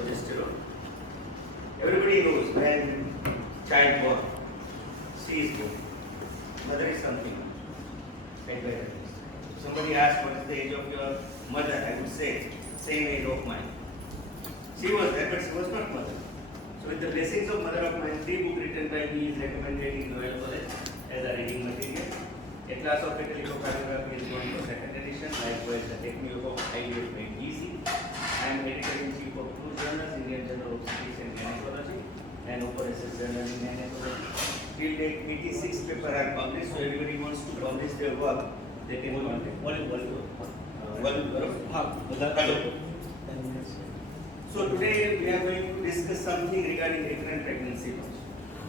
progesterone. Everybody knows when child born, she is born. Mother is something. Somebody asked what is the age of your mother, I would say same age of mine. She was there, but she was not mother. So with the blessings of mother of mine, 3 books written by me is recommended in Royal College as a reading material. A class of fetal echocardiogram is going for second edition. Likewise, the technique of IVF made easy. I am editor-in-chief of 2 journals, Indian Journal of Obstetrics and Gynecology and OpenSS Journal in Gynecology. Till date, 86 papers are published, so everybody wants to publish their work. They can So today we are going to discuss something regarding recurrent pregnancy loss.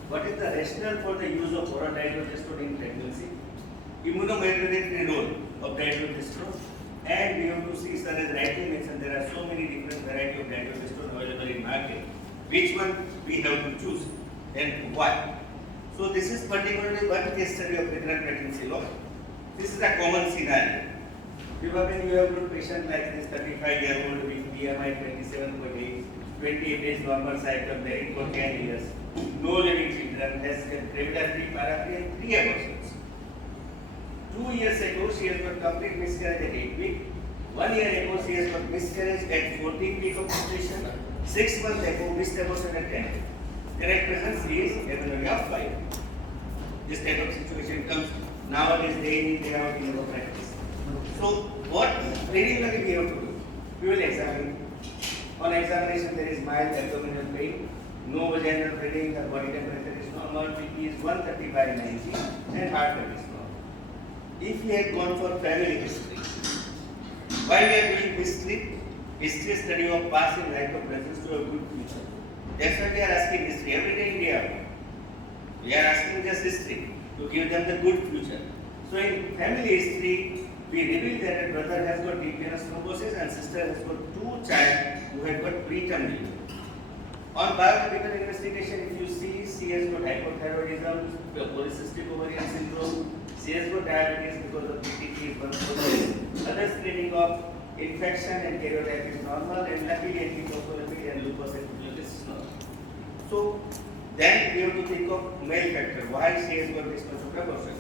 What is the rationale for the use of oral dydrogesterone in pregnancy? Immunomodulatory role of dydrogesterone, and we have to see, sir, as rightly mentioned, there are so many different varieties of dydrogesterone available in market. Which one we have to choose and why? So this is particularly one case study of recurrent pregnancy loss. This is a common scenario. When you have a patient like this 35-year-old with BMI 27.8, 28 days normal cycle, married for 10 years, no living children, has gravidas-free, para-free and 3 abortions. 2 years ago, she has got complete miscarriage at 8 weeks. 1 year ago, she has got miscarriage at 14 weeks of gestation. 6 months ago, missed abortion at 10 weeks. And at present, she is amenorrhea of 5. This type of situation comes nowadays, day in, day out in our practice. So, what preliminary we have to do? We will examine. On examination, there is mild abdominal pain, no vaginal bleeding, the body temperature is normal, BP is 130 by 90, and heart rate is normal. If we had gone for family history, why we are doing history study of past in light of presence to a good future. That's why we are asking history every day in day out. We are asking just history to give them the good future. So in family history, we reveal that a brother has got deep venous thrombosis and sister has got 2 children who have got preterm delivery. On biochemical investigation, if you see, she has got hypothyroidism, polycystic ovarian syndrome, she has got diabetes because of PTT, other screening of infection and karyotype is normal, and luckily antiphospholipid and lupus is normal. So then we have to think of male factor. Why she has got this much of abortion?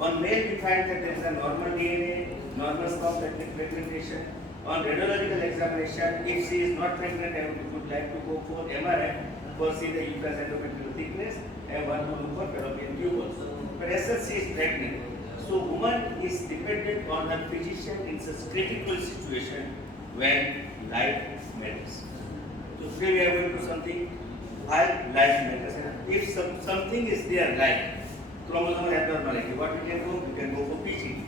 On male, we find that there is a normal DNA, normal sperm fragmentation. On radiological examination, if she is not pregnant, I would like to go for MRI for see the uterus endometrial thickness and one to look for fallopian tube also. But as such, she is pregnant. So, woman is dependent on her physician in such critical situation when life matters. So, today we are going to do something why life matters. If something is there, like chromosomal abnormality, what we can do? We can go for PG.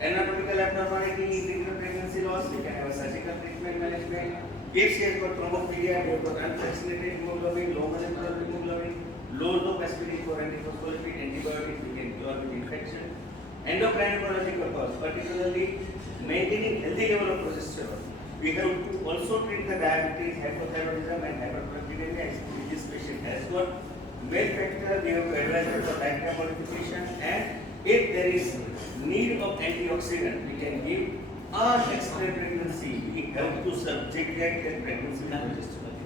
Anatomical abnormality, recurrent pregnancy loss, we can have a surgical treatment management. If she has got thrombophilia, we have got unvaccinated hemoglobin, low molecular hemoglobin, low dose aspirin for antiphospholipid, antibiotics, we can cure with infection. Endocrinological cause, particularly maintaining healthy level of progesterone. We have to also treat the diabetes, hypothyroidism and hyperprolactinemia. If this patient has got male factor, we have to advise her for lifetime modification, and if there is need of antioxidant, we can give unexplained pregnancy. We have to subject that pregnancy to progesterone.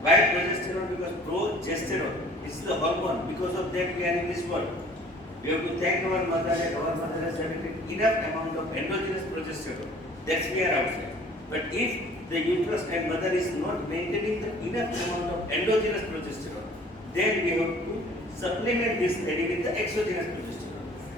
Why progesterone? Because progesterone is the hormone. Because of that, we are in this world. We have to thank our mother that our mother has generated enough amount of endogenous progesterone. That's we are outside. But if the uterus and mother is not maintaining the enough amount of endogenous progesterone, then we have to supplement this lady with the exogenous progesterone.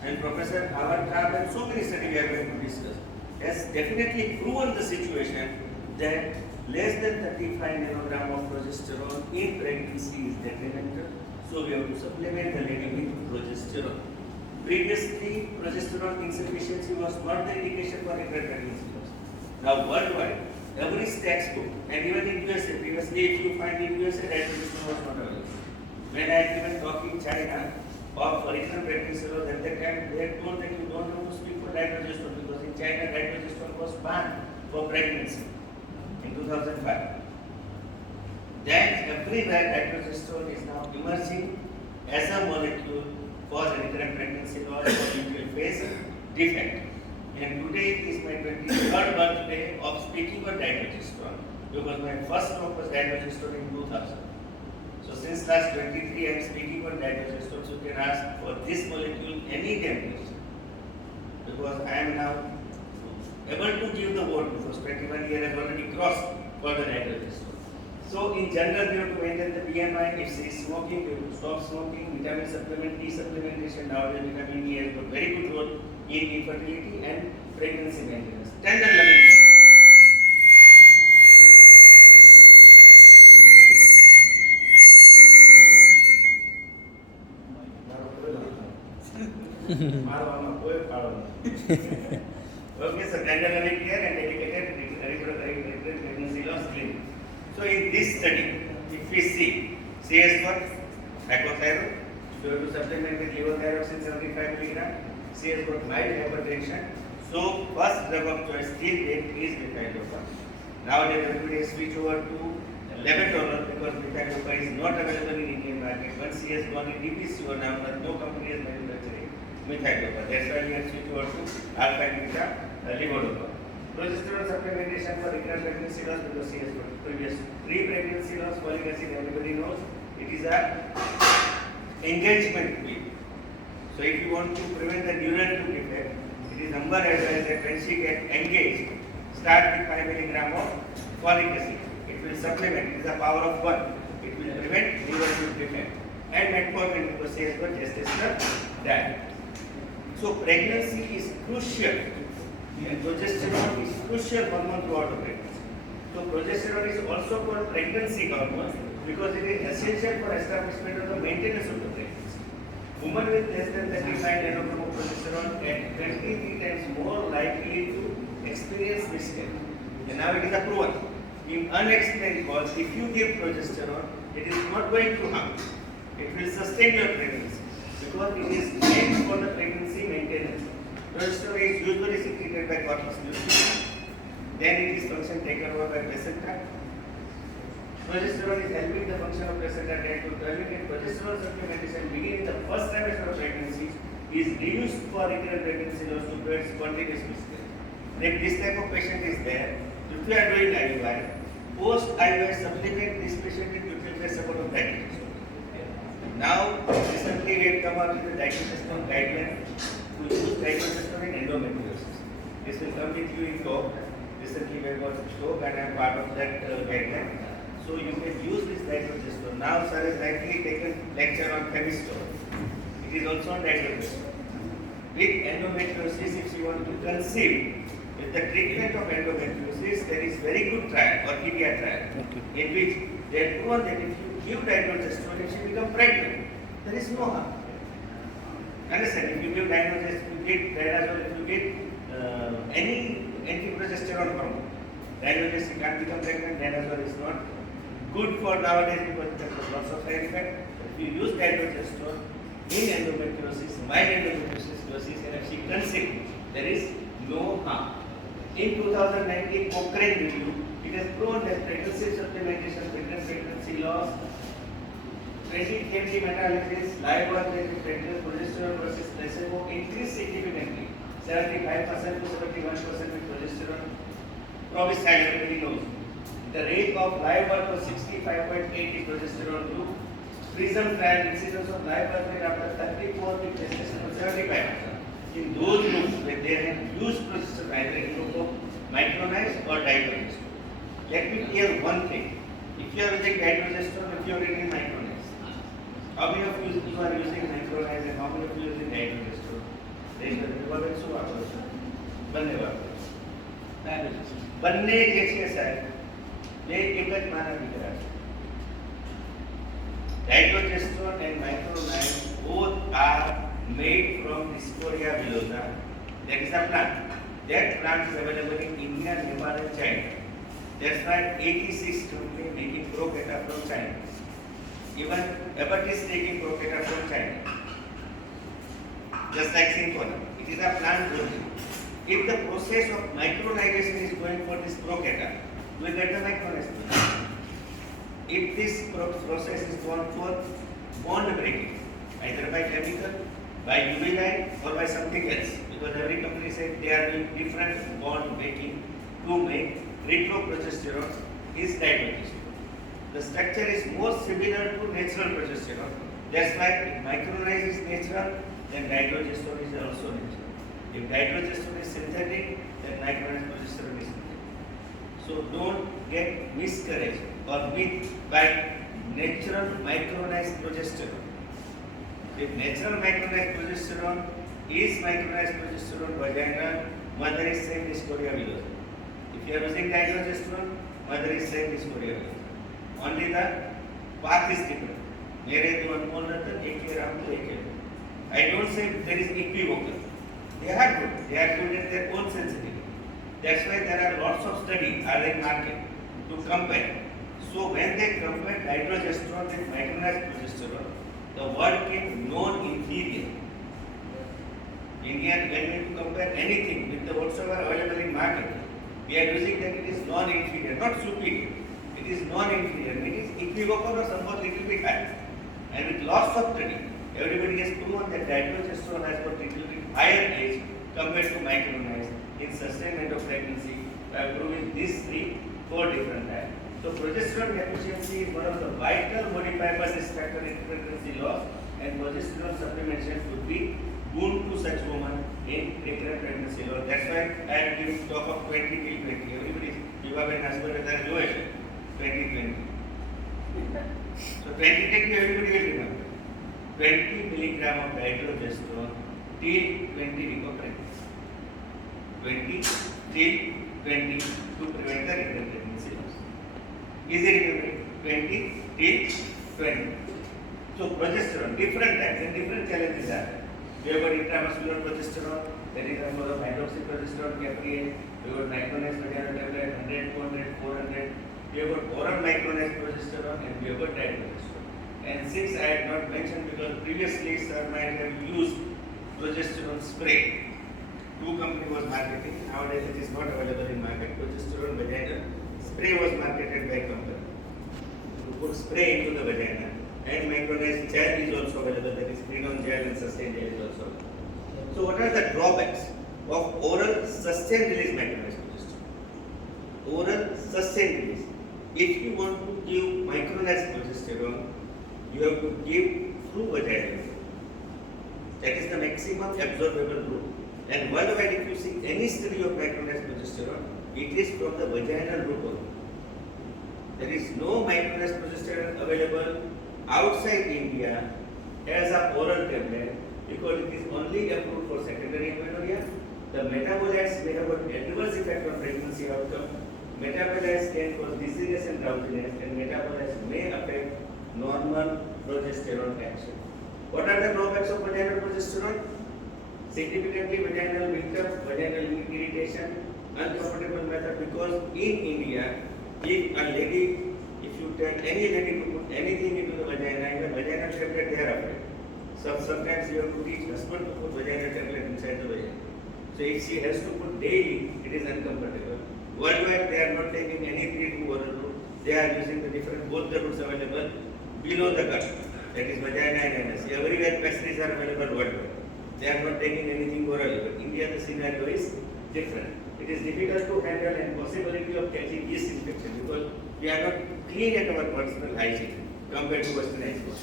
And Professor Howard Kraft and so many studies we are going to discuss has definitely proven the situation that less than 35 nanogram of progesterone in pregnancy is detrimental. So we have to supplement the lady with progesterone. Previously, progesterone insufficiency was not the indication for recurrent pregnancy loss. Now worldwide, every textbook and even in USA, previously if you find in USA that progesterone was not available. When I had even talked in China of recurrent pregnancy loss, at that time they had told that you don't have to speak for dydrogesterone because in China dydrogesterone was banned for pregnancy in 2005. Then everywhere dydrogesterone is now emerging as a molecule for recurrent pregnancy loss or uterine phase defect. And today is my 23rd birthday of speaking about dydrogesterone. because my first stroke was dydrogesterone in 2000. So since last 23 I am speaking on dydrogesterone, so you can ask for this molecule any time because I am now able to give the word because 21 years has already crossed for the dydrogesterone. So in general, we have to maintain the BMI. If she is smoking, we have to stop smoking. Vitamin supplement, D supplementation, nowadays vitamin E has got very good role in infertility and pregnancy maintenance. Tender loving care. Okay, so tender loving care and dedicated reproductive pregnancy loss clinic. So in this study, if we see, she has got hypothyroid, so you have to supplement with levothyroxine 75 mg. She has got mild hypertension. So first drug of choice till date is methylopa. Nowadays everybody switch over to levodopa because methylopa is not available in Indian market. Once she has gone in DPCO now, no company is manufacturing methylopa. That's why we have switched over to alpha and beta levodopa. Progesterone supplementation for recurrent pregnancy loss because she has got previous pre-pregnancy loss. Folic acid, everybody knows it is a engagement pill. So if you want to prevent the neural tube defect, it is number advised that when she gets engaged, start with 5 mg of folic acid. It will supplement. It is a power of 1. It will prevent neural tube defect. And metformin because she has got gestational diet. So pregnancy is crucial. And progesterone is crucial hormone throughout the pregnancy. So progesterone is also called pregnancy hormone because it is essential for establishment of the maintenance of the pregnancy. Women with less than 35 nanogram of progesterone are 23 times more likely to experience miscarriage. And now it is a proven. In unexplained cause, if you give progesterone, it is not going to harm. It will sustain your pregnancy because it is meant for the pregnancy maintenance. Progesterone is usually secreted by corpus luteum. Then it is function taken over by placenta. Progesterone is helping the function of placenta to terminate. Progesterone supplementation beginning the first trimester of pregnancy is reused for recurrent pregnancy loss to prevent spontaneous miscarriage. If this type of patient is there, if you are doing IUI, post IUI supplement this patient with utilized support of dydrogesterone. Now, recently we have come up with the dydrogesterone guideline to use dydrogesterone in endometriosis. This will come with you in talk. Recently we have got talk and I am part of that guideline. So you can use this dydrogesterone. Now sir has rightly taken lecture on chemistry. It is also on dydrogesterone. With endometriosis, if you want to conceive, with the treatment of endometriosis, there is very good trial, Orchidea trial, in which they have proven that if you give dydrogesterone, if she becomes pregnant, there is no harm. Understand? If you give dydrogesterone, you get dydrogesterone, if you get any anti-progesterone hormone, dydrogesterone can't become pregnant, dydrogesterone is not good for nowadays because there is lots of side effect. If you use dydrogesterone in endometriosis, mild endometriosis, and if she conceives, there is no harm. In 2019 Cochrane review, it has proven that pregnancy supplementation, pregnancy loss, 20 kg meta-analysis, live birth rate, pregnancy progesterone versus placebo increased significantly, 75% to 71% with progesterone. Probably everybody knows. The rate of live birth was 65.8 in progesterone group. Prism trial incidence of live birth rate after 34 with gestation was 75%. In those groups where they had used progesterone, either in group of micronized or dydrogesterone. Let me clear one thing. If you are using dydrogesterone, if you are using micronized, how many of you are using micronized and how many of you are using dydrogesterone? There is a difference of approach. બંને બંને જે છે સાહેબ બે એક જ માના દીકરા છે. Dydrogesterone and micronized both are made from Dysphoria villosa. That is a plant. That plant is available in India, Nepal and China. That's why 86 companies making Procata from China. Even Abatis taking Procata from China. Just like Syncona. It is a plant protein. If the process of micronization is going for this Procata, we will get the micronized protein. If this process is gone for bond breaking, either by chemical, by UV light or by something else, because every company said they are doing different bond breaking to make retroprogesterone is dydrogesterone. The structure is more similar to natural progesterone. That's why if micronized is natural, then dydrogesterone is also natural. If dydrogesterone is synthetic, then micronized progesterone is synthetic. So don't get miscouraged or myth by natural micronized progesterone. If natural micronized progesterone is micronized progesterone vaginal, mother is saying dysphoria villosum. If you are using dydrogesterone, mother is saying dysphoria villosum. Only the path is different. मेरे दो अनमोल रतन एक ही राम तो एक ही. I don't say there is equivocal. They are good. They are good at their own sensitivity. That's why there are lots of studies are in market to compare. So when they compare dydrogesterone with micronized progesterone, the word came non-inferior. Indian, when we compare anything with the whatsoever available in market, we are using that it is non-inferior, not superior. It is non-inferior. It is equivocal or somewhat little bit higher. And with lots of study, everybody has proven that dydrogesterone has got little bit higher age compared to micronized in sustainment of pregnancy by proving these four different types. So progesterone deficiency is one of the vital modifiable risk factor in pregnancy loss, and progesterone supplementation could be boon to such women in recurrent pregnancy loss. That's why I am giving talk of 20 till 20. Everybody, you have an husband that is lower 20-20. So 20-20 everybody will remember. 20 milligram of dydrogesterone till 20 week of pregnancy. 20 till 20 to prevent the recurrent pregnancy loss. Easy remembering. 20 till 20. So progesterone, different types and different challenges are there. We have got intramuscular progesterone, that is for the hydroxyprogesterone capriate. We have got micronized vaginal tablet, 100, 200, 400. We have got oral micronized progesterone and we have got dydrogesterone. And since I had not mentioned, because previously sir might have used progesterone spray. Two company was marketing. Nowadays it is not available in market. Progesterone vaginal spray was marketed by company. To put spray into the vagina. And micronized gel is also available. That is Freedom gel and sustained gel is also available. So what are the drawbacks of oral sustained release micronized progesterone? Oral sustained release. If you want to give micronized progesterone, you have to give through vagina. That is the maximum absorbable route. And worldwide, if you see any study of micronized progesterone, it is from the vaginal route only. There is no micronized progesterone available outside India as a oral tablet because it is only approved for secondary amenorrhea. The metabolites may have an adverse effect on pregnancy outcome. Metabolites can cause dizziness and drowsiness, and metabolites may affect normal progesterone action. What are the drawbacks of vaginal progesterone? Significantly vaginal buildup, vaginal irritation, uncomfortable method, because in India, if a lady, if you tell any lady to put anything into the vagina, in the vaginal tablet they are afraid. So sometimes you have to teach husband to put vaginal tablet inside the vagina. So if she has to put daily, it is uncomfortable. Worldwide they are not taking any 3-2 oral route. They are using the different, both the routes available below the gut. That is vagina and anus. Everywhere pessaries are available worldwide. They are not taking anything orally. But India the scenario is different. It is difficult to handle and possibility of catching yeast infection because we are not clean at our personal hygiene compared to westernized world.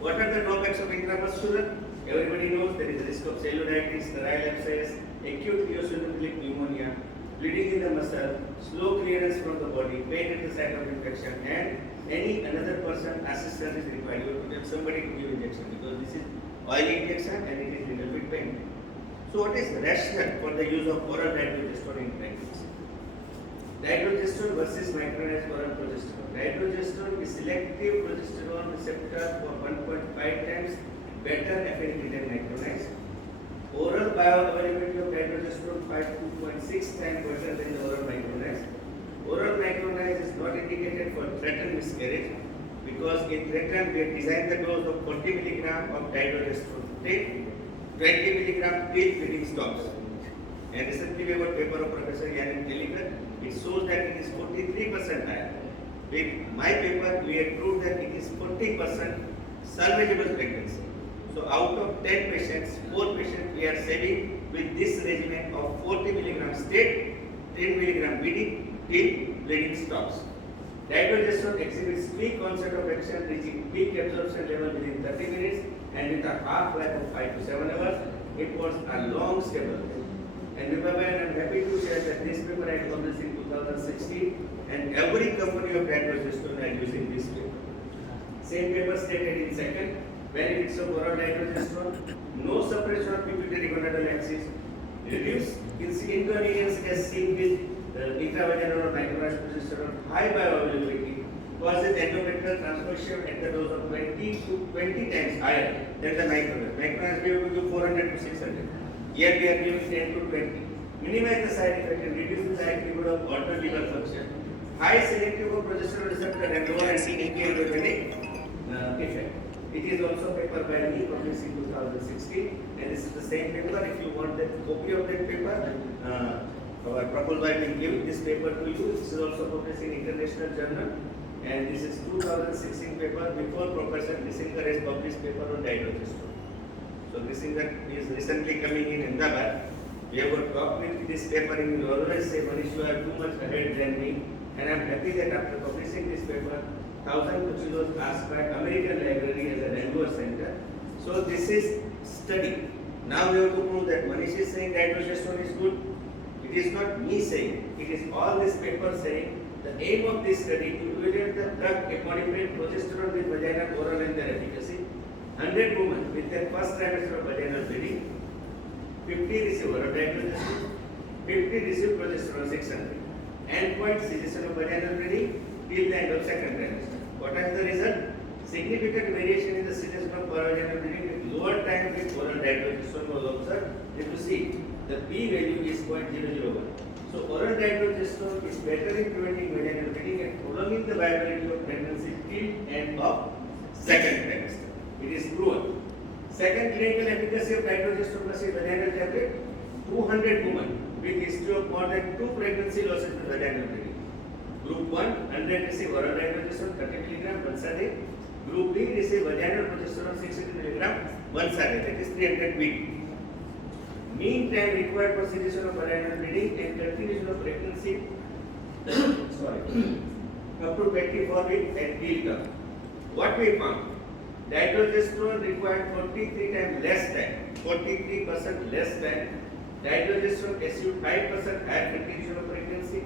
What are the drawbacks of intramuscular? Everybody knows there is risk of cellulitis, sterile abscess, acute eosinophilic pneumonia, bleeding in the muscle, slow clearance from the body, pain at the site of infection, and any another person assistance is required. You have to tell somebody to give injection because this is oily injection and it is little bit painful. So what is rational for the use of oral dydrogesterone in pregnancy? Dydrogesterone versus micronized oral progesterone. Dydrogesterone is selective progesterone receptor for 1.5 times better affinity than micronized. Oral bioavailability of dydrogesterone 2.6 times better than the oral micronized. Oral micronized is not indicated for threatened miscarriage because in threatened we have designed the dose of 40 mg of dydrogesterone. Take 20 mg till bleeding stops. And recently we have a paper of Professor Yanin Telliker. It shows that it is 43% higher. With my paper, we have proved that it is 40% salvageable pregnancy. So out of 10 patients, 4 patients we are saving with this regimen of 40 mg state, 10 mg bleeding till bleeding stops. Dydrogesterone exhibits quick onset of action, reaching peak absorption level within 30 minutes and with a half-life of 5 to 7 hours. It was a long stable. And remember, I am happy to share that this paper I published in 2016 and every company of dydrogesterone are using this paper. Same paper stated in second, benefits of oral dydrogesterone, no suppression of pituitary gonadal axis, reduce inconvenience as seen with intravaginal or micronized progesterone, high bioavailability, causes endometrial transposition at the dose of 20 times higher than the micronized. Micronized we will give 400 to 600. Here we are giving 10 to 20. Minimize the side effect and reduce the likelihood of altered liver function. High selective for progesterone receptor and lower anti-inflammatory effect. It is also paper by me published in 2016 and this is the same paper. If you want the copy of that paper, our Prabhu will give this paper to you. This is also published in International Journal and this is 2016 paper before Professor Grissinger has published paper on dydrogesterone. So Grissinger is recently coming in Ahmedabad. We have got talk with this paper and you always say, Manish, you are too much ahead than me. And I am happy that after publishing this paper, 1,000 questions was asked by American Library as an Endeavor Center. So this is study. Now we have to prove that Manish is saying dydrogesterone is good. It is not me saying. It is all this paper saying. The aim of this study to evaluate the drug equilibrium progesterone with vaginal oral and their efficacy. 100 women with their first trimester of vaginal bleeding. 50 receive oral dydrogesterone. 50 receive progesterone 600. Endpoint cessation of vaginal bleeding till the end of second trimester. What is the result? Significant variation in the cessation of vaginal bleeding with lower time with oral dydrogesterone was observed. If you see, the p value is 0.001. So oral dydrogesterone is better in preventing vaginal bleeding and prolonging the viability of pregnancy till end of second trimester. It is proven. Second clinical efficacy of dydrogesterone plus vaginal tablet, 200 women with history of more than 2 pregnancy losses with vaginal bleeding. Group 1, 100 receive oral dydrogesterone 30 mg once a day. Group B receive vaginal progesterone 600 mg once a day, that is 300 weekly. Mean time required for cessation of vaginal bleeding and continuation of pregnancy up to 24 weeks at field term. What we found? Dydrogesterone required 43 times less time, 43% less time. Dydrogesterone achieved 5% higher continuation of pregnancy.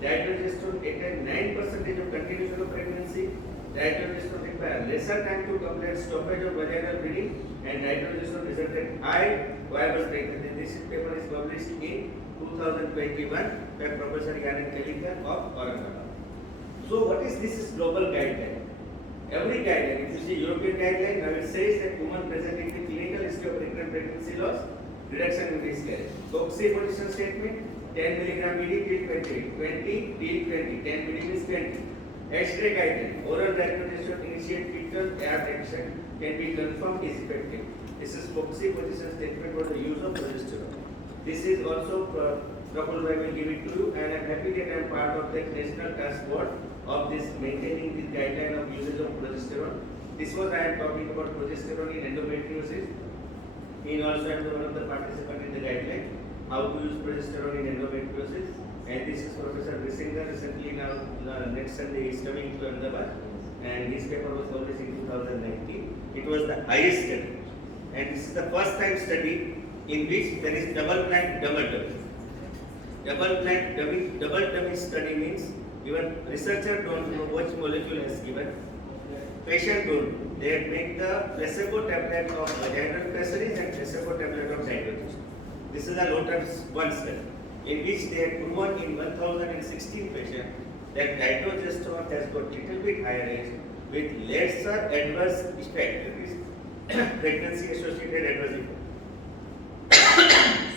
Dydrogesterone attained 9% of continuation of pregnancy. Dydrogesterone required lesser time to complete stoppage of vaginal bleeding and dydrogesterone resulted high viable pregnancy. This paper is published in 2021 by Professor Yanin Kelikar of Aurangabad. So what is this global guideline? Every guideline, if you see European guideline, now it says that women presenting the clinical history of recurrent pregnancy loss, reduction in miscarriage. Coxie position statement, 10 mg BD till 20, 20 till 20, 10 mg is 20. X-ray guideline, oral dydrogesterone initiate fetal act action can be confirmed is effective. This is Coxie position statement for the use of progesterone. This is also Prabhu will give it to you and I am happy that I am part of the national task force of this maintaining the guideline of usage of progesterone. This was I am talking about progesterone in endometriosis. He also am one of the participants in the guideline how to use progesterone in endometriosis. And this is Professor Grissinger recently now next Sunday is coming to Ahmedabad and his paper was published in 2019. It was the highest study and this is the first time study in which there is double blind double dummy. Double dummy study means even researcher don't know which molecule has given. Patient don't know. They make the placebo tablet of vaginal pessaries and placebo tablet of dydrogesterone. This is a Lotus 1 study in which they had proven in 1016 patients that dydrogesterone has got little bit higher age with lesser adverse effect, that is pregnancy associated adverse effect.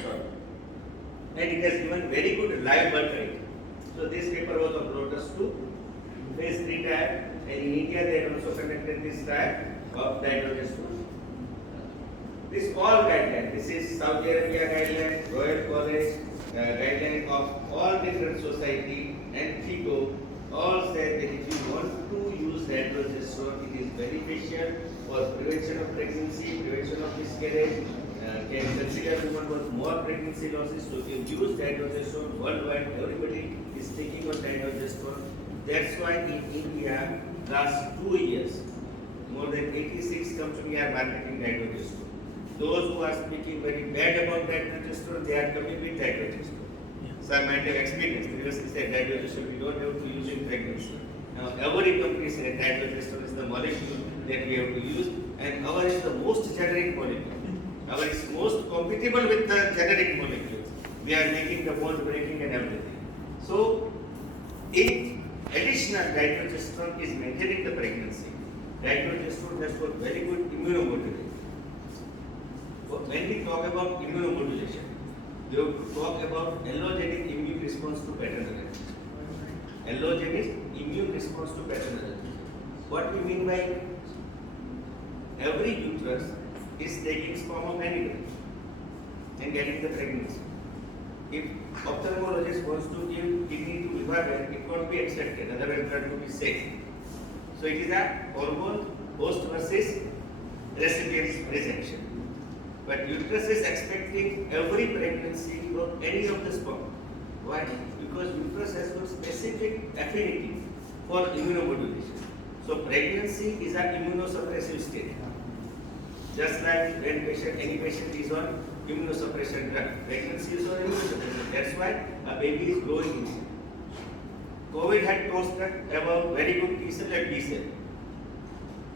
Sorry. And it has given very good live birth rate. So this paper was of Lotus 2, phase 3 trial, and in India they had also conducted this trial of dydrogesterone. This all guideline, this is Saudi Arabia guideline, Royal College, guideline of all different society and FIGO all said that if you want to use dydrogesterone, it is beneficial for prevention of pregnancy, prevention of miscarriage, can consider women with more pregnancy losses. So if you use dydrogesterone worldwide, everybody is taking on dydrogesterone. That's why in India, last 2 years, more than 86 companies are marketing dydrogesterone. Those who are speaking very bad about dydrogesterone, they are coming with dydrogesterone. Some might have experience. Previously said dydrogesterone we don't have to use in pregnancy. Now every company said dydrogesterone is the molecule that we have to use, and our is the most generic molecule. Our is most compatible with the generic molecule. We are making the bond breaking and everything. So, in additional dydrogesterone is maintaining the pregnancy. Dydrogesterone has got very good immunomodulation. When we talk about immunomodulation, we have to talk about allogenic immune response to paternal allergy. Allogenic immune response to paternal allergy. What we mean by every uterus is taking sperm of animal and getting the pregnancy. If ophthalmologist wants to give kidney to liver, it won't be accepted, otherwise blood will be safe. So it is a hormone host versus recipient rejection. But uterus is expecting every pregnancy of any of the sperm. Why? Because uterus has got specific affinity for immunomodulation. So pregnancy is an immunosuppressive state. Just like when any patient is on immunosuppression drug, pregnancy is on immunosuppression. That's why a baby is growing inside. COVID had taught us about very good T cell and B cell,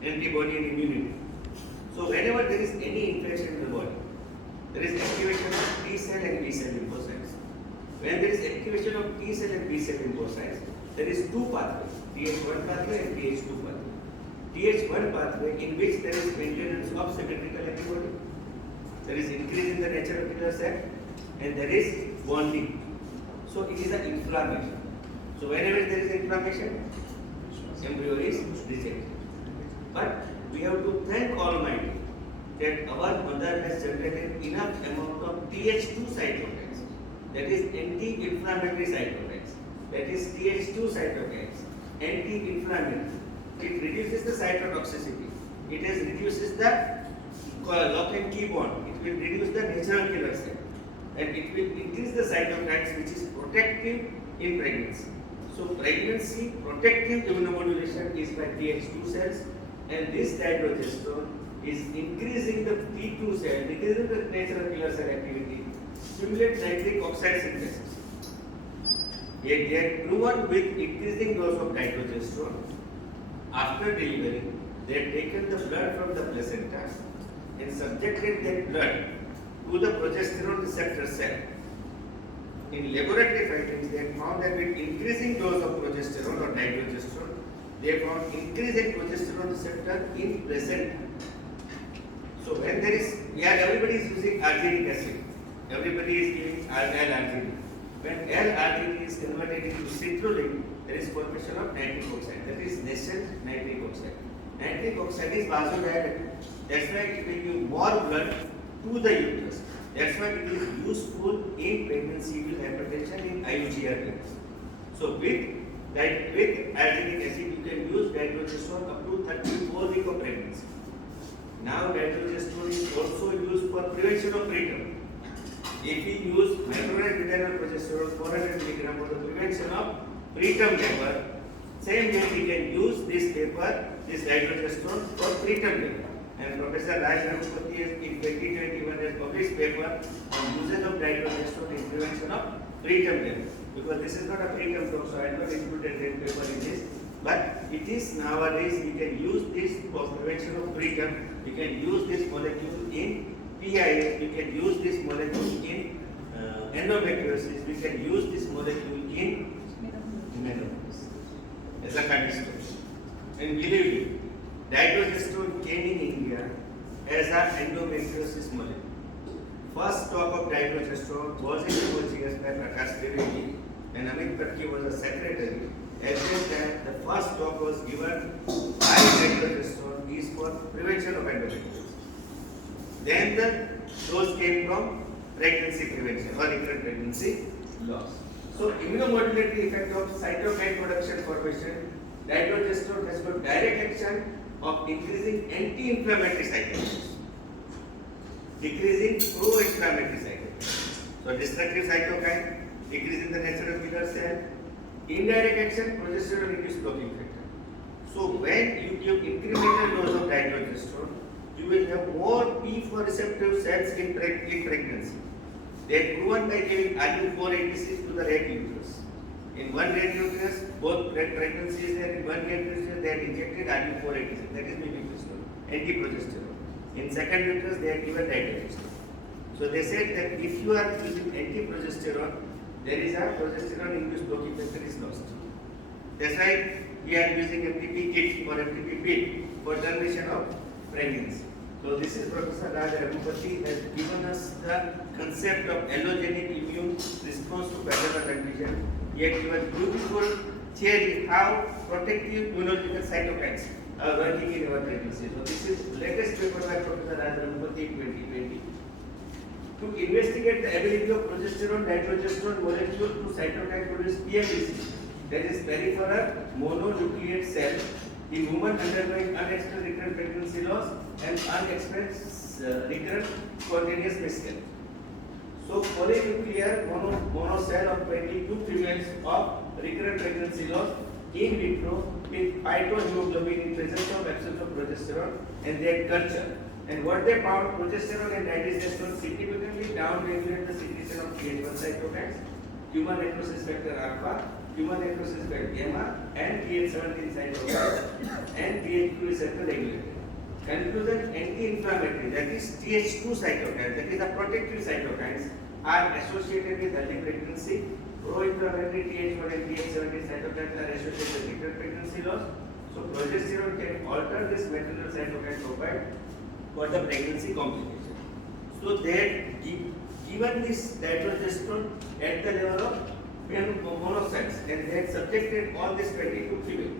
antibody and immunity. So whenever there is any infection in the body, there is activation of T cell and B cell lymphocytes. When there is activation of T cell and B cell lymphocytes, there is two pathways, Th1 pathway and Th2 pathway. Th1 pathway in which there is maintenance of symmetrical antibody, there is increase in the natural killer cell, and there is bonding. So it is an inflammation. So whenever there is inflammation, embryo is rejected. But we have to thank Almighty that our mother has generated enough amount of Th2 cytokines, that is anti-inflammatory cytokines, that is Th2 cytokines, anti-inflammatory. It reduces the cytotoxicity. It reduces the lock and key bond. It will reduce the natural killer cell, and it will increase the cytokines, which is protective in pregnancy. So pregnancy protective immunomodulation is by Th2 cells, and this dydrogesterone is increasing the P2 cell, decreasing the natural killer cell activity, stimulate nitric oxide synthesis. They get proven with increasing dose of dydrogesterone. After delivery, they have taken the blood from the placenta and subjected that blood to the progesterone receptor cell. In laboratory findings, they found that with increasing dose of progesterone or dydrogesterone, they found increase in progesterone receptor in placenta. So when there is, everybody is using arginic acid. Everybody is giving L-arginine. When L-arginine is converted into citrulline, there is formation of nitric oxide. That is nascent nitric oxide. Nitric oxide is vasodilator. That's why it will give more blood to the uterus. That's why it is useful in pregnancy with hypertension in IUGR babies. So with arginic acid, you can use dydrogesterone up to 34 weeks of pregnancy. Now dydrogesterone is also used for prevention of preterm. If we use micronized progesterone 400 mg for the prevention of preterm labor, same way we can use this dydrogesterone for preterm labor. And Professor Raj Raghupathi has in 2021 has published paper on usage of dydrogesterone in prevention of preterm labor. Because this is not a preterm talk, so I have not included that paper in this. But it is nowadays we can use this for prevention of preterm. We can use this molecule in PIS. We can use this molecule in endometriosis. We can use this molecule in menopause as a condition. And believe me, dydrogesterone came in India as an endometriosis molecule. First talk of dydrogesterone was introduced by Prakash Devi, and Amit Patki was a secretary. At that time, the first talk was given by dydrogesterone is for prevention of endometriosis. Then the dose came from pregnancy prevention or recurrent pregnancy loss. So immunomodulatory effect of cytokine production formation, dydrogesterone has got direct action of increasing anti-inflammatory cytokines. decreasing pro-inflammatory cytokine. So destructive cytokine, decreasing the natural killer cell. Indirect action, progesterone induced blocking factor. So when you give incremental dose of dydrogesterone, you will have more P4 receptive cells in pregnancy. They are proven by giving RU486 to the rat uterus. In one rat uterus, both pregnancies there. In one rat uterus, they are injected RU486. That is mifepristone, anti-progesterone. In second uterus, they are given dydrogesterone. So they said that if you are using anti-progesterone, there is a progesterone-induced blocking factor is lost. That's why we are using FTP kit or FTP pill for termination of pregnancy. So this is Professor Raj Raghupati has given us the concept of allogenic immune response to paternal condition. He has given beautiful theory how protective immunological cytokines are working in our pregnancy. So this is latest paper by Professor Raj Raghupati 2020. To investigate the ability of progesterone dydrogesterone molecule to cytokine produce PMDC, that is peripheral mononucleate cell in women undergoing unexplained recurrent pregnancy loss and unexplained recurrent spontaneous miscarriage. So polynuclear mono cell of 22 females of recurrent pregnancy loss in vitro with phytohemoglobin in presence of absence of progesterone and their culture. And what they found, progesterone and dydrogesterone significantly downregulate the secretion of Th1 cytokines, human necrosis factor alpha, human necrosis factor gamma, and Th17 cytokines, and Th2 receptor regulated. Conclusion: anti-inflammatory, that is Th2 cytokines, that is the protective cytokines, are associated with early pregnancy. Pro-inflammatory Th1 and Th17 cytokines are associated with recurrent pregnancy loss. So progesterone can alter this maternal cytokine profile for the pregnancy complication. So they had given this dydrogesterone at the level of monocytes and they had subjected all this 22 female.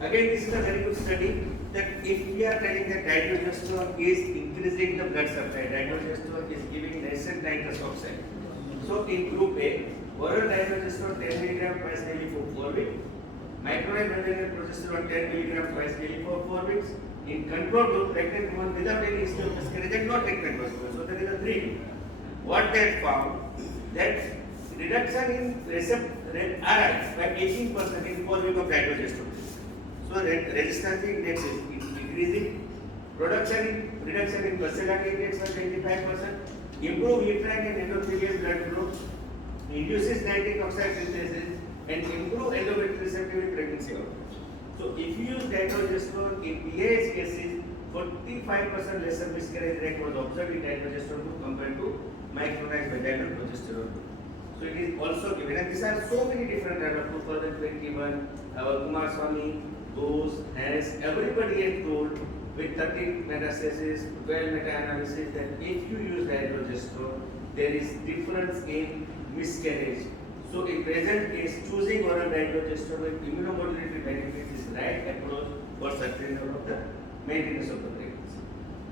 Again, this is a very good study that if we are telling that dydrogesterone is increasing the blood supply, dydrogesterone is giving nascent nitrous oxide. So in group A, oral dydrogesterone 10 mg twice daily for 4 weeks, microintravenous progesterone 10 mg twice daily for 4 weeks. In control group, pregnant woman without any history of miscarriage and no treatment was given. So there is a 3. What they found that reduction in receptor RI by 18% in 4 weeks of dydrogesterone. So resistance index is increasing. Reduction in Pastelak index by 25%. Improve uterine and endothelial blood flow. Induces nitric oxide synthesis and improve endometrial receptivity in pregnancy outcomes. So if you use dydrogesterone in PAH cases, 45% lesser miscarriage rate was observed in dydrogesterone compared to micronized vaginal progesterone. So it is also given, and these are so many different types. 2021, our Kumarswamy, Bose, Harris, everybody is told with 13 metastasis, 12 meta-analysis that if you use dydrogesterone, there is difference in miscarriage. So in present case, choosing oral dydrogesterone with immunomodulatory benefits is right approach for sustainable of the maintenance of the pregnancy.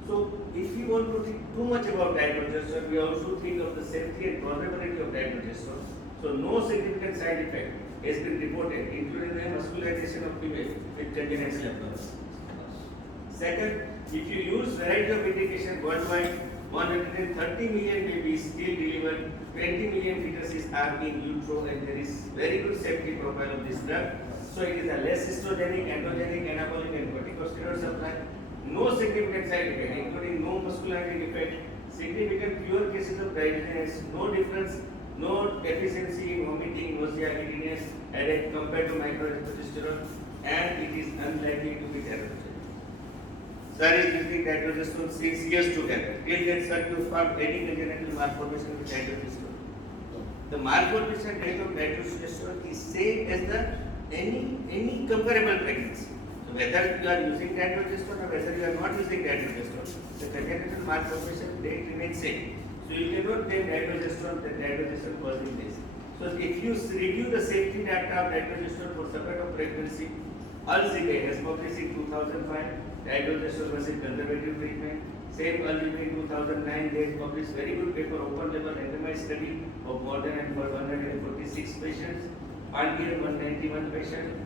So if you want to think too much about dydrogesterone, we also think of the safety and tolerability of dydrogesterone. So no significant side effect has been reported, including the muscularization of female with tendinitis labialis. Second, if you use variety of indication worldwide, 130 million babies still delivered, 20 million fetuses are in utero, and there is very good safety profile of this drug. So it is a less estrogenic, androgenic, anabolic, and corticosteroid supply. No significant side effect, including no muscularity effect, significant fewer cases of diarrhea, no difference, no deficiency in vomiting, nausea, giddiness, headache compared to microprogesterone, and it is unlikely to be terminal. Sir is using dydrogesterone 6 years together. Till that sir to form any congenital malformation with dydrogesterone. The malformation rate of dydrogesterone is same as the any comparable pregnancy. So whether you are using dydrogesterone or whether you are not using dydrogesterone, the congenital malformation rate remains same. So you cannot take dydrogesterone, the dydrogesterone causing this. So if you review the safety data of dydrogesterone for support of pregnancy, Alzheimer has published in 2005 dydrogesterone versus conservative treatment. Same Alzheimer in 2009 they published very good paper, open label randomized study of more than 146 patients, Alzheimer 191 patients.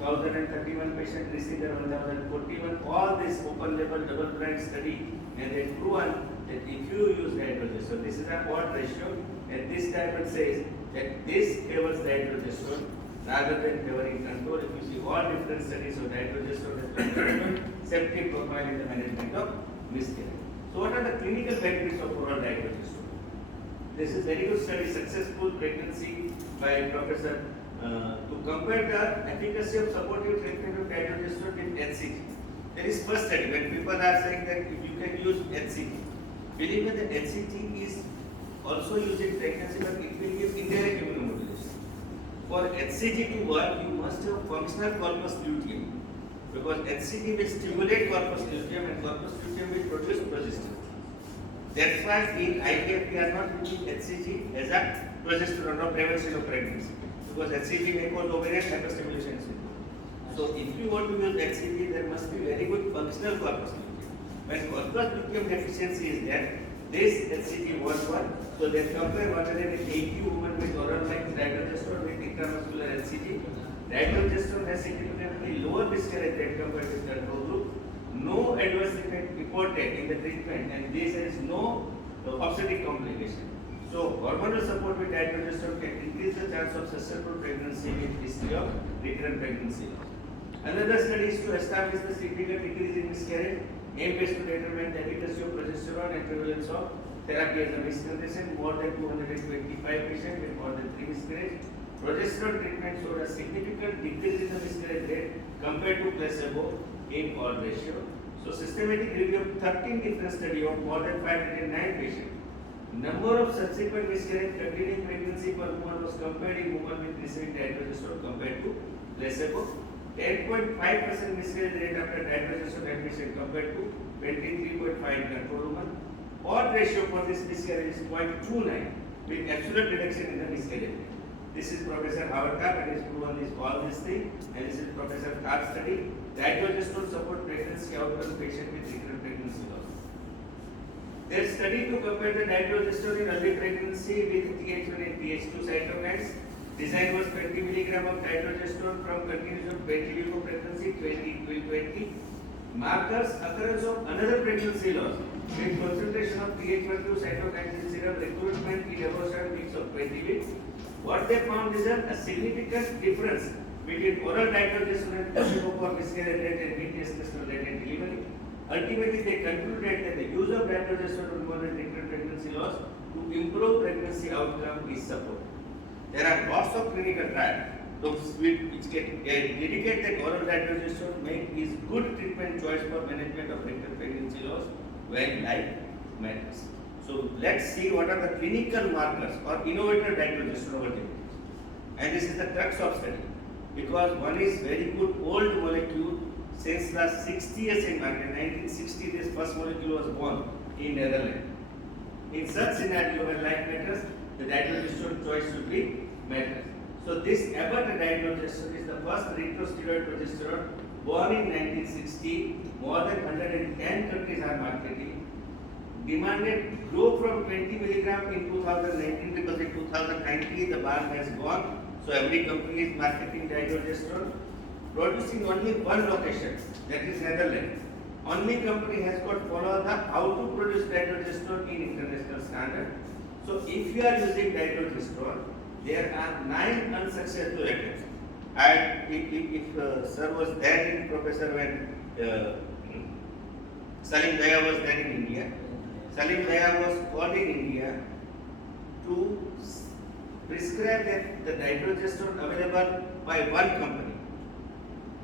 1,031 patients received 1,041. All this open label double blind study, and they proven that if you use dydrogesterone, this is an odd ratio, and this diamond says that this favors dydrogesterone rather than favoring control. If you see all different studies of dydrogesterone has been safety profile in the management of miscarriage. So what are the clinical benefits of oral dydrogesterone? This is very good study, successful pregnancy by Professor to compare the efficacy of supportive treatment of dydrogesterone with HCG. There is first study when people are saying that if you can use HCG. Believe me, the HCG is also used in pregnancy, but it will give indirect immunomodulation. For HCG to work, you must have functional corpus luteum, because HCG will stimulate corpus luteum and corpus luteum will produce progesterone. That's why in IVF we are not using HCG as a progesterone or prevention of pregnancy, because HCG may cause ovarian hyperstimulation syndrome. So if you want to use HCG, there must be very good functional corpus luteum. When corpus luteum deficiency is there, this HCG won't work. So they compare 180 women with oral like dydrogesterone with intramuscular HCG. Dydrogesterone has significantly lower miscarriage rate compared with control group. No adverse effect reported in the treatment, and there is no obstetric complication. So hormonal support with dydrogesterone can increase the chance of successful pregnancy with history of recurrent pregnancy. Another study is to establish the significant decrease in miscarriage. Aim is to determine the efficacy of progesterone and prevalence of therapy as a misconception. More than 225 patients with more than 3 miscarriages. Progesterone treatment showed a significant decrease in the miscarriage rate compared to placebo in all ratio. So systematic review of 13 different studies of more than 509 patients. Number of subsequent miscarriage continuing pregnancy per woman was compared in women with receiving dydrogesterone compared to placebo. 10.5% miscarriage rate after dydrogesterone admission compared to 23.5 in control woman. Odd ratio for this miscarriage is 0.29 with absolute reduction in the miscarriage rate. This is Professor Howard and has proven this all these things, and this is Professor Carr study. Dydrogesterone support pregnancy outcome patient with recurrent pregnancy loss. Their study to compare the dydrogesterone in early pregnancy with TH1 and TH2 cytokines. Design was 20 mg of dydrogesterone from continuation of 20 week of pregnancy 20. Markers occurrence of another pregnancy loss with concentration of TH1 cytokines in serum recruitment in about 7 weeks of 20 weeks. What they found is a significant difference between oral dydrogesterone and placebo for miscarriage rate and gestational rate and delivery. Ultimately, they concluded that the use of dydrogesterone in women with recurrent pregnancy loss to improve pregnancy outcome is supported. There are lots of clinical trials which can indicate that oral dydrogesterone is good treatment choice for management of recurrent pregnancy loss when life matters. So let's see what are the clinical markers or innovative dydrogesterone over there. And this is the crux of study, because one is very good old molecule since the 60 years in market. 1960 this first molecule was born in Netherlands. In such scenario when life matters, the dydrogesterone choice should be matters. So this Abbott dydrogesterone is the first retrosteroid progesterone born in 1960. More than 110 countries are marketing. Demanded grow from 20 mg in 2019 because in 2020 the ban has gone. So every company is marketing dydrogesterone. Producing only one location, that is Netherlands. Only company has got follow the how to produce dydrogesterone in international standard. So if you are using dydrogesterone, there are 9 unsuccessful attempts. And if sir was there in Professor when Salim Daya was there in India, Salim Daya was called in India to prescribe that the dydrogesterone available by one company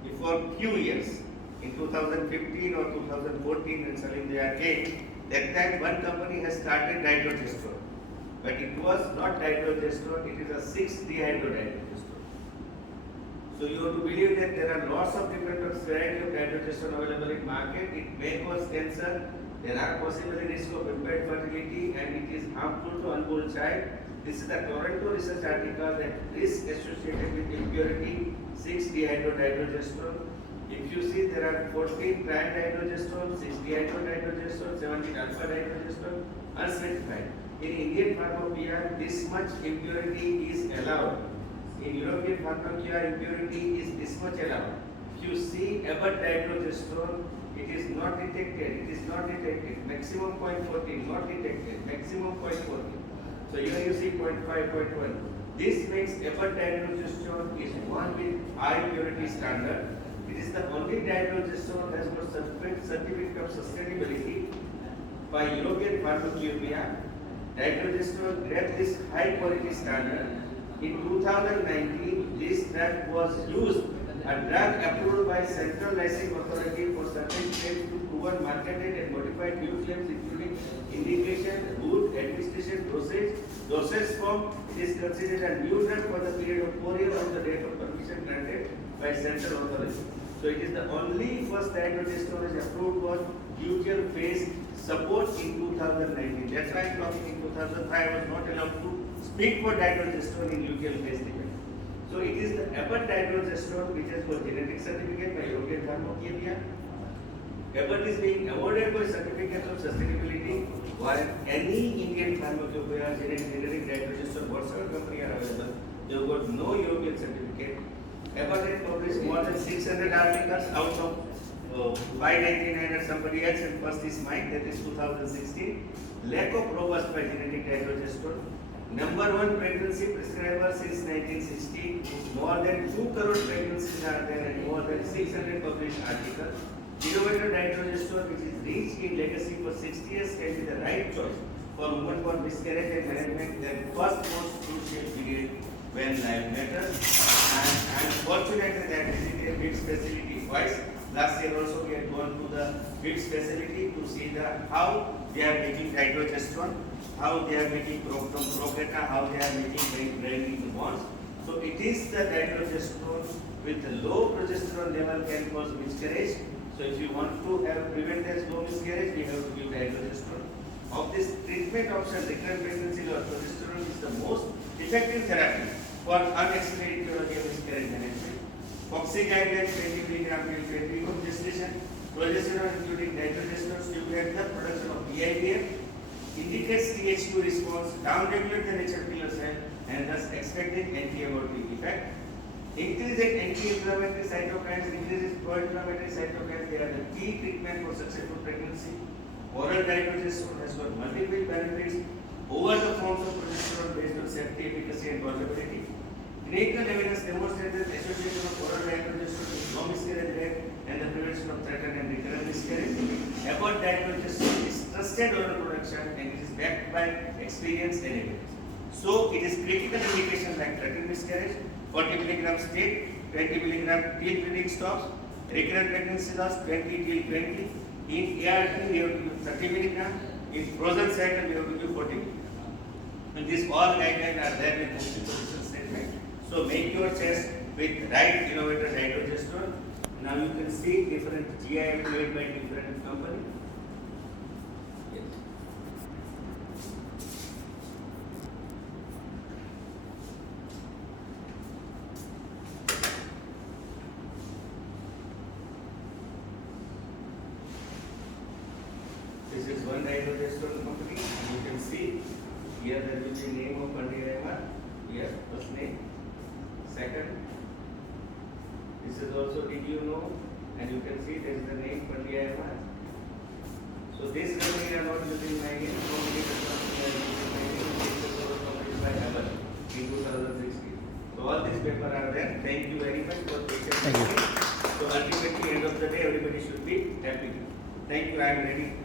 before few years. In 2015 or 2014 when Salim Daya came, that time one company has started dydrogesterone. But it was not dydrogesterone, it is a 6-dehydrodydrogesterone. So you have to believe that there are lots of different varieties of dydrogesterone available in market. It may cause cancer. There are possibly risk of impaired fertility, and it is harmful to unborn child. This is the Toronto research article that risk associated with impurity 6-dehydrodydrogesterone. If you see, there are 14 tri-dydrogesterone, 6-dehydrodydrogesterone, 17 alpha-dydrogesterone, unspecified. In Indian pharmacopoeia, this much impurity is allowed in European pharmacopoeia impurity is this much allowed. If you see about dydrogesterone, it is not detected. It is not detected. Maximum 0.14, not detected. Maximum 0.14. So here you see 0.5, 0.1. This makes about dydrogesterone is one with high purity standard. It is the only dydrogesterone that has got certificate of sustainability by European pharmacopoeia. Dydrogesterone grabbed this high quality standard. In 2019, this drug was used, a drug approved by Central Licensing Authority for certain claims to proven marketed and modified new claims including indication, route, administration, dosage form. It is considered a new drug for the period of 4 years from the date of permission granted by Central Authority. So it is the only first dydrogesterone is approved for luteal phase support in 2019. That's why I'm talking in 2005 I was not allowed to speak for dydrogesterone in luteal phase defect. So it is the Abbott dydrogesterone which has got genetic certificate by European Pharmacopoeia. Abbott is being awarded by certificate of sustainability while any Indian pharmacopoeia generic dydrogesterone whatsoever company are available, they have got no European certificate. Abbott has published more than 600 articles out of 599 or somebody else, and first is mine, that is 2016. Lack of robust by genetic dydrogesterone. Number one pregnancy prescriber since 1960. More than 2 crore pregnancies are there and more than 600 published articles. Innovator dydrogesterone, which is rich in legacy for 60 years, can be the right choice for women for miscarriage and management their first most crucial period when life matters. And I am fortunate that I visited BITS facility twice. Last year also we had gone to the BITS facility to see how they are making dydrogesterone, how they are making from Procata, how they are making brain bonds. So it is the dydrogesterone with low progesterone level can cause miscarriage. So if you want to prevent this low miscarriage, we have to give dydrogesterone. Of this treatment option, recurrent pregnancy or progesterone is the most effective therapy for unexplained etiology of miscarriage management. Foxy guidelines 20 mg till 20 weeks gestation. Progesterone including dydrogesterone stimulate the production of PIVF, indicates TH2 response, downregulate the natural killer cell, and thus expecting anti-abortive effect. Increasing anti-inflammatory cytokines, increases pro-inflammatory cytokines, they are the key treatment for successful pregnancy. Oral dydrogesterone has got multiple benefits over the forms of progesterone based on safety, efficacy, and tolerability. Clinical evidence demonstrated the association of oral dydrogesterone with low miscarriage rate and the prevention of threatened and recurrent miscarriage. Abbott dydrogesterone is trusted oral production and it is backed by experience and evidence. So it is critical indication like threatened miscarriage, 40 mg state, 20 mg till clinic stops, recurrent pregnancy loss 20 till 20. In ART we have to give 30 mg, in frozen cycle we have to give 40 mg. And these all guidelines are there with position statement. So make your choice with right innovator dydrogesterone. Now you can see different GI made by different company. Yes. This is one dydrogesterone company. You can see here there will be name of Pandya. Here first name, second. This is also did you know, and you can see there is the name Pandya. So this company are not using my name. So many customers are using my name. This is also published by Abbott in 2016. So all these papers are there. Thank you very much for patience. So ultimately, end of the day, everybody should be happy. Thank you. I am ready to.